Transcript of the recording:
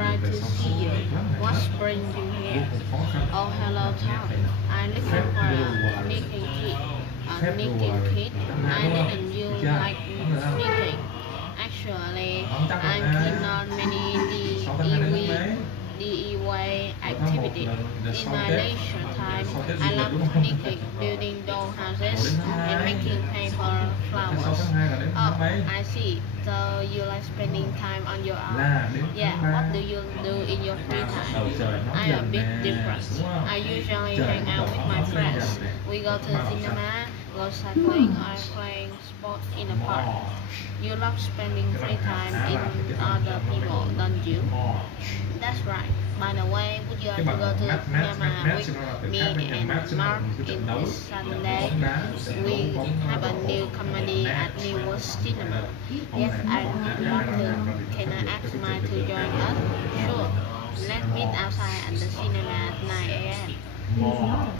surprised to see you. What's bringing you here? Oh, hello, Tom. I'm looking for a knitting kit. I didn't you like knitting. Actually, I'm keen on many DIY activities. In my leisure time, I love knitting, building doll houses, and making paper flowers. Oh, I see. So you like spending time on your own? Yeah. What do you do in your free time? I'm a bit different. I usually hang out with my friends. We go to the cinema, go cycling, or playing sports in the park. You love spending free time in other people, don't you? That's right. By the way, would you like to go to the cinema with me and Mark in this Sunday? We have a new comedy at New World Cinema. Yes, I would love to. Can I ask Mike to join us? Sure. Let's meet outside at the cinema at 9 a.m.